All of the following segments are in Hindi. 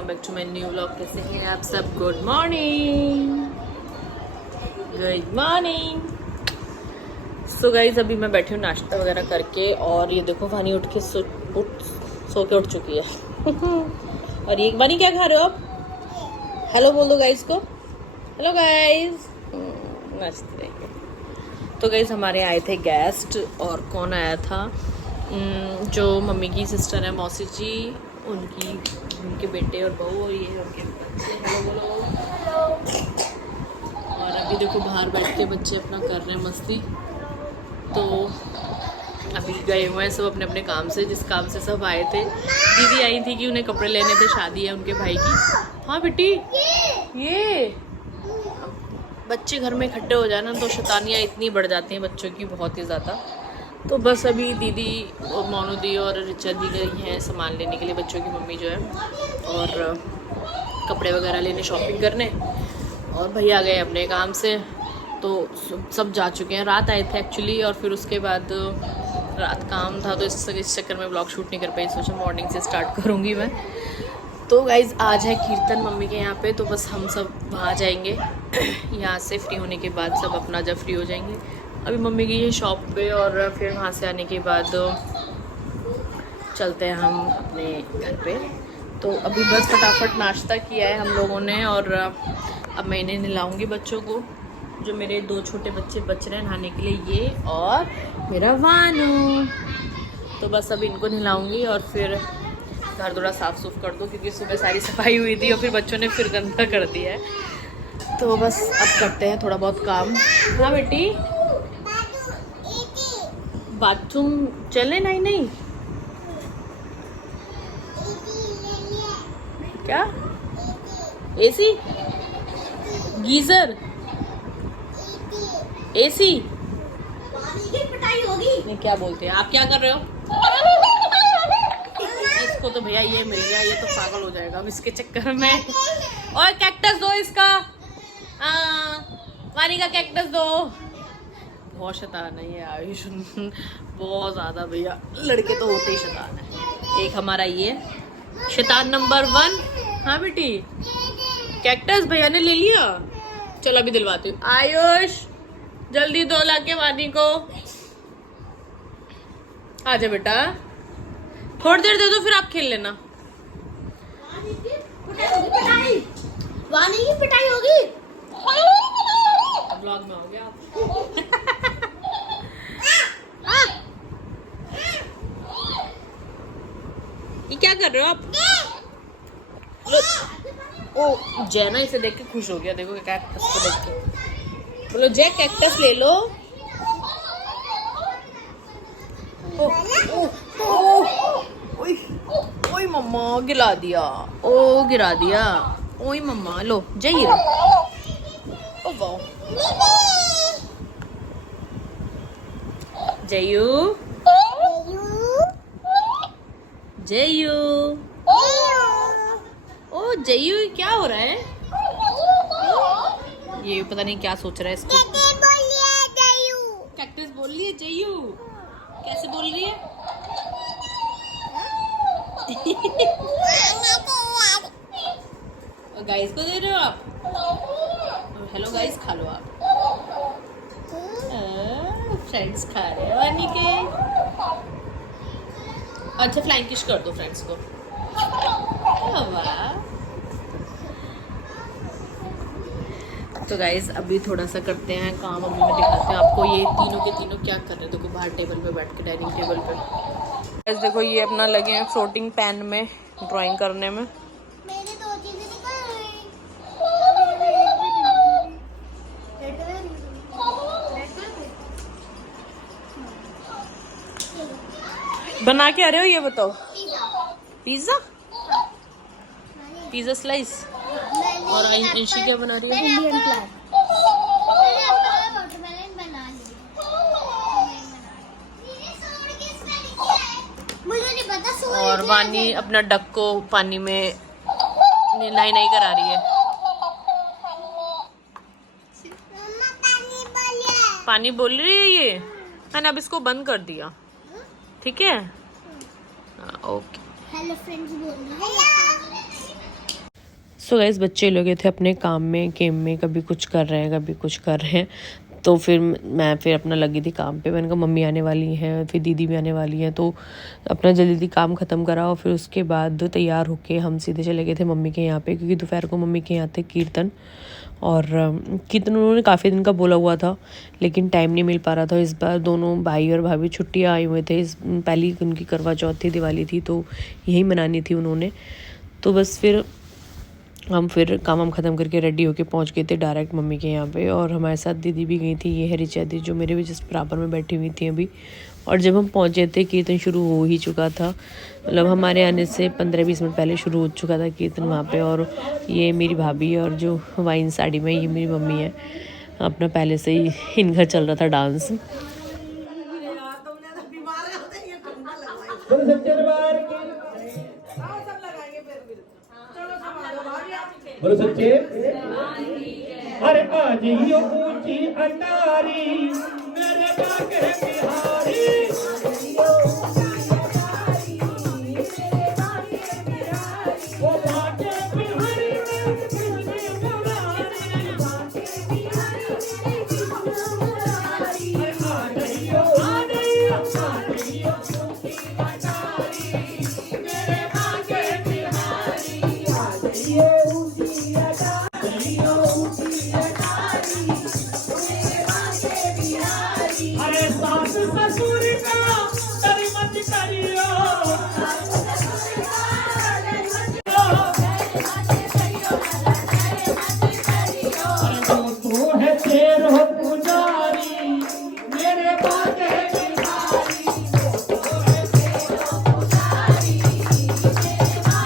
Welcome back to my new vlog. कैसे हैं आप सब? Good morning, good morning. So guys अभी मैं बैठी हूँ नाश्ता वगैरह करके, और ये देखो वानी उठ के सो के उठ चुकी है। और ये वानी क्या खा रहे हो आप? हेलो बोल दो गाइज को, हेलो गाइज। मस्त रहेंगे। तो गाइज हमारे आए थे गेस्ट, और कौन आया था? जो मम्मी की सिस्टर है, मौसी जी, उनके बेटे और बहू, और ये उनके बच्चे। हेलो बोलो। और अभी देखो बाहर बैठ के बच्चे अपना कर रहे हैं मस्ती। तो अभी गए हुए हैं सब अपने अपने काम से, जिस काम से सब आए थे। दीदी आई थी कि उन्हें कपड़े लेने थे, शादी है उनके भाई की। हाँ बेटी, ये बच्चे घर में इकट्ठे हो जाए ना तो शैतानियाँ इतनी बढ़ जाती हैं बच्चों की, बहुत ही ज़्यादा। तो बस अभी दीदी और मोनू दी और रिचा दी गई हैं सामान लेने के लिए, बच्चों की मम्मी जो है, और कपड़े वगैरह लेने, शॉपिंग करने। और भैया गए अपने काम से, तो सब जा चुके हैं। रात आए थे एक्चुअली, और फिर उसके बाद रात काम था तो इस चक्कर में ब्लॉग शूट नहीं कर पाई। सोचा मॉर्निंग से स्टार्ट करूँगी मैं। तो गाइज़ आज है कीर्तन मम्मी के यहाँ पे, तो बस हम सब वहाँ जाएंगे। यहाँ से फ्री होने के बाद सब अपना जब फ्री हो जाएंगे। अभी मम्मी गई है शॉप पे, और फिर वहाँ से आने के बाद चलते हैं हम अपने घर पे। तो अभी बस फटाफट नाश्ता किया है हम लोगों ने, और अब मैं इन्हें नहलाऊँगी बच्चों को। जो मेरे 2 छोटे बच्चे बच रहे हैं नहाने के लिए, ये और मेरा वानू। तो बस अब इनको नहलाऊँगी, और फिर घर थोड़ा साफ़ सुफ कर दो, क्योंकि सुबह सारी सफाई हुई थी और फिर बच्चों ने फिर गंदा कर दिया है। तो बस अब करते हैं थोड़ा बहुत काम। हाँ बेटी, बाथरूम चले? नहीं क्या? एसी, गीजर, एसी पिटाई होगी। नहीं, क्या बोलते हैं आप? क्या कर रहे हो? इसको तो भैया ये मिल गया, ये तो पागल हो जाएगा अब इसके चक्कर में। और कैक्टस दो इसका, वानी का कैक्टस दो। बहुत शैतान है ये आयुष, बहुत ज्यादा। भैया लड़के तो होते ही शैतान है। एक हमारा ये शैतान नंबर 1। हाँ बेटी, कैक्टस भैया ने ले लिया। चलो अभी दिलवाती हूँ। आयुष जल्दी दो लाके वानी को। आजा बेटा, थोड़ी देर दे दो फिर आप खेल लेना। वानी की पिटाई होगी। ब्लॉग में हो गया आप। ये क्या कर रहे हो आप? ओ जैना इसे देख के खुश हो गया। देखो कैक्टस को देख के। बोलो जय कैक्टस ले लो। ओए मम्मा गिरा दिया, ओ गिरा दिया। ओए मम्मा लो जय। ओ वाह, जयू जयू, ओ जयू क्या हो रहा है? ये पता नहीं क्या सोच रहा है इसको। कैक्टस बोल रही है जयू। कैसे बोल रही है? गाइस को दे रहे हो आप? हेलो गाइस, खा लो आप। फ्रेंड्स खा रहे हैं वानी के। अच्छा फ्लाइंग किस कर दो फ्रेंड्स को। वाह। तो गाइज अभी थोड़ा सा करते हैं काम। अभी मैं दिखाते हैं आपको ये तीनों के तीनों क्या कर रहे हैं। देखो बाहर टेबल पे बैठ के, डाइनिंग टेबल पे। गाइस देखो ये अपना लगे हैं फ्लोटिंग पैन में ड्राइंग करने में। मेरे 2 चीजें निकल गई। बना के आ रहे हो ये बताओ? Pizza, pizza slice. और अंशी क्या बना रही है? Indian flag. वाटरमेलन बना ली। मुझे नहीं पता। और वानी अपना डक को पानी में नहीं करा रही है। पानी बोल रही है ये। मैंने अब इसको बंद कर दिया, ठीक है? ओके। हेलो फ्रेंड्स बोल रही है। सो गाइस बच्चे लोग थे अपने काम में गेम में, कभी कुछ कर रहे हैं कभी कुछ कर रहे हैं। तो फिर मैं अपना लगी थी काम पे। मैंने कहा मम्मी आने वाली हैं, फिर दीदी भी आने वाली हैं, तो अपना जल्दी जल्दी काम ख़त्म करा। और फिर उसके बाद तैयार होके हम सीधे चले गए थे मम्मी के यहाँ पे, क्योंकि दोपहर को मम्मी के यहाँ थे कीर्तन। और कीर्तन उन्होंने काफ़ी दिन का बोला हुआ था, लेकिन टाइम नहीं मिल पा रहा था। इस बार दोनों भाई और भाभी छुट्टियाँ आए हुए थे। पहली उनकी करवा चौथ थी, दिवाली थी, तो यही मनानी थी उन्होंने। तो बस फिर हम काम ख़त्म करके रेडी होके पहुंच गए थे डायरेक्ट मम्मी के यहाँ पे। और हमारे साथ दीदी भी गई थी, ये है रिचा दी जो मेरे भी जस्ट बराबर में बैठी हुई थी अभी। और जब हम पहुंचे थे कीर्तन शुरू हो ही चुका था, मतलब हमारे आने से 15-20 मिनट पहले शुरू हो चुका था कीर्तन वहाँ पे। और ये मेरी भाभी और जो वाइन साड़ी में ये मेरी मम्मी है, अपना पहले से ही इनका चल रहा था डांस। बोलो सच्चे। अरे आज ही ऊंची अटारी मेरे बागे बिहारी, वो बागे बिहारी ससुर का डर मत करियो, तो है शेर हो पुजारी मेरे बागे बिहारी, तो है शेर हो पुजारी मेरे बागे बिहारी।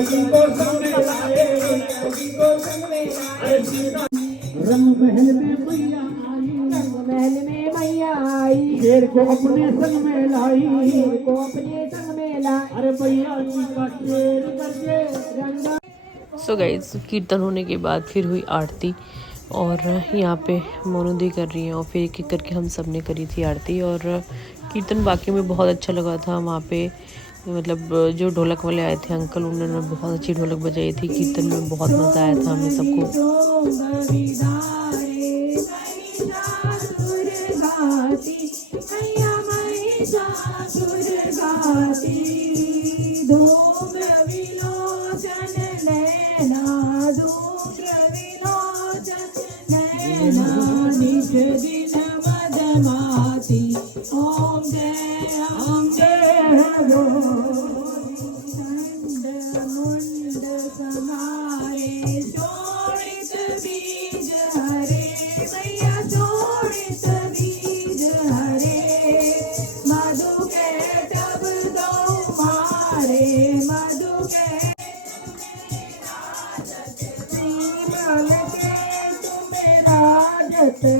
जी को संग में लाए, मैया जी को संग में लाए। रंग महल में मैया आई, रंग महल में मैया आई, शेर को अपने संग में लाई, शेर को अपने संग में लाई। अरे मैया जी का शेर करके रंगा सो गाइस कीर्तन होने के बाद फिर हुई आरती और यहाँ पे मोनू दी कर रही है और फिर एक एक करके हम सब ने करी थी आरती। और कीर्तन बाकी में बहुत अच्छा लगा था वहाँ पे, मतलब जो ढोलक वाले आए थे अंकल, उन्होंने बहुत अच्छी ढोलक बजाई थी। कीर्तन में बहुत मज़ा आया था हमें सबको।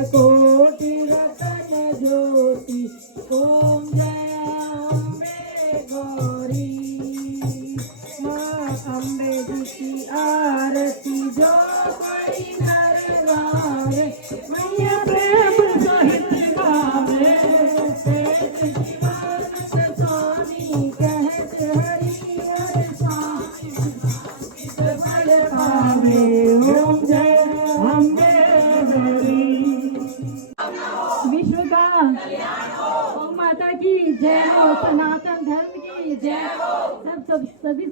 कोटि रतन ज्योति ओम जय अम्बे गौरी, माँ अम्बे जी की आरती जो कोई नर गावे, मैया प्रेम सहित गावे। स्वामी कहत हरि हर फल पावे, ओम जय अम्बे विश्व का ओ माता की जय हो, सनातन धर्म की जय हो, सभी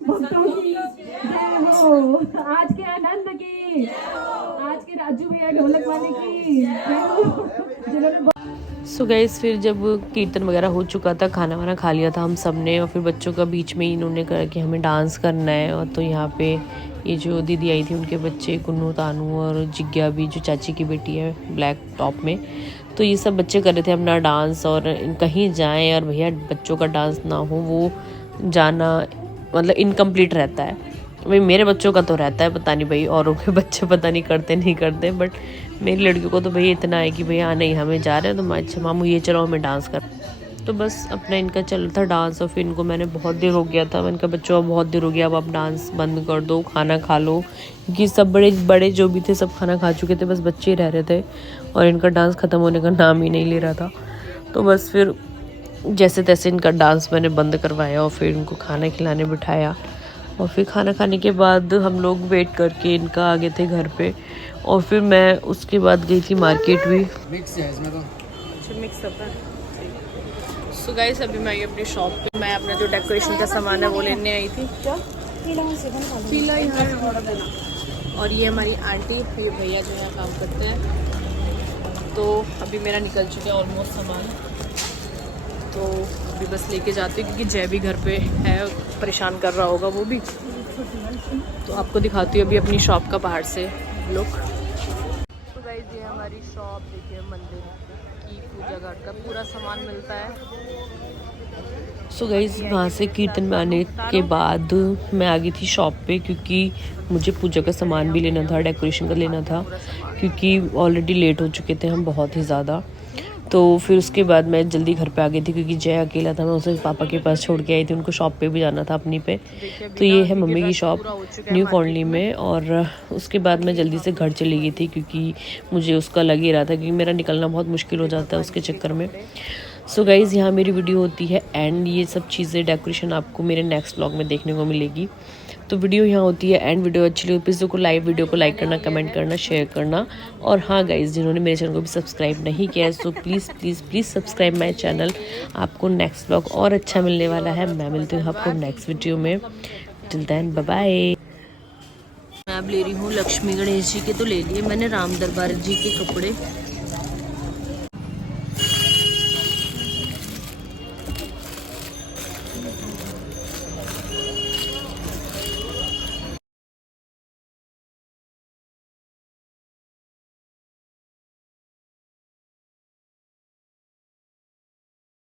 भक्तों की जय हो, आज के आनंद की, आज के राजू भैया ढोलक वाले की जय हो, जिन्होंने सो गाइस फिर जब कीर्तन वगैरह हो चुका था, खाना वाना खा लिया था हम सब ने, और फिर बच्चों का बीच में इन्होंने कहा कि हमें डांस करना है। और तो यहाँ पे ये जो दीदी आई थी उनके बच्चे कुन्नू, तानू और जिज्ञा भी, जो चाची की बेटी है ब्लैक टॉप में, तो ये सब बच्चे कर रहे थे अपना डांस। और कहीं जाएं और भैया बच्चों का डांस ना हो, वो जाना मतलब इनकम्प्लीट रहता है। भाई मेरे बच्चों का तो रहता है, पता नहीं भाई औरों के बच्चे पता नहीं करते नहीं करते, बट मेरी लड़कियों को तो भैया इतना है कि भैया नहीं हमें जा रहे हैं तो अच्छा मामू ये चलो हमें डांस कर। तो बस अपना इनका चल रहा था डांस। और फिर इनको मैंने बहुत देर हो गया था, मैंने कहा बच्चों अब बहुत देर हो गया, अब आप डांस बंद कर दो, खाना खा लो, क्योंकि सब बड़े बड़े जो भी थे सब खाना खा चुके थे, बस बच्चे ही रह रहे थे और इनका डांस ख़त्म होने का नाम ही नहीं ले रहा था। तो बस फिर जैसे तैसे इनका डांस मैंने बंद करवाया और फिर इनको खाना खिलाने बिठाया। और फिर खाना खाने के बाद हम लोग वेट करके इनका आ गए थे घर पे। और फिर मैं उसके बाद गई थी मार्केट भी। मिक्स है इसमें तो। अच्छा मिक्स अप है। सो गाइस अभी मैं आई अपनी शॉप पे, मैं अपना जो डेकोरेशन का सामान है वो लेने आई थी। क्या पीला यहाँ है थोड़ा देना। और ये हमारी आंटी, ये भैया जो यहाँ काम करते हैं। तो अभी मेरा निकल चुका है ऑलमोस्ट सामान, तो अभी बस लेके जाती हूँ क्योंकि जय भी घर पे है, परेशान कर रहा होगा वो भी। तो आपको दिखाती हूँ अभी अपनी शॉप का बाहर से लुक। तो गाइस ये हमारी शॉप, देखिए मंदिर की पूजा घाट का पूरा सामान मिलता है। सो गाइस वहाँ से कीर्तन में आने के बाद मैं आ गई थी शॉप पे, क्योंकि मुझे पूजा का सामान भी लेना था, डेकोरेशन का लेना था, क्योंकि ऑलरेडी लेट हो चुके थे हम बहुत ही ज़्यादा। तो फिर उसके बाद मैं जल्दी घर पे आ गई थी क्योंकि जय अकेला था, मैं उसे पापा के पास छोड़ के आई थी, उनको शॉप पे भी जाना था अपनी पे। तो ये है मम्मी की शॉप न्यू कॉलोनी में। और उसके बाद मैं जल्दी से घर चली गई थी क्योंकि मुझे उसका लग ही रहा था, क्योंकि मेरा निकलना बहुत मुश्किल हो जाता है उसके चक्कर में। सो गाइज़ यहाँ मेरी वीडियो होती है एंड ये सब चीज़ें डेकोरेशन आपको मेरे नेक्स्ट व्लॉग में देखने को मिलेगी। तो वीडियो यहाँ होती है एंड वीडियो अच्छी लगी प्लीज़ को वीडियो को लाइक करना, कमेंट करना, शेयर करना। और हाँ गाइज़ जिन्होंने मेरे चैनल को भी सब्सक्राइब नहीं किया है so please please please subscribe my channel. आपको नेक्स्ट व्लॉग और अच्छा मिलने वाला है। मैं मिलती हूँ आपको नेक्स्ट वीडियो में। Till then bye bye. मैं अब ले रही हूँ लक्ष्मी गणेश जी के, तो ले लिए मैंने राम दरबार जी के कपड़े।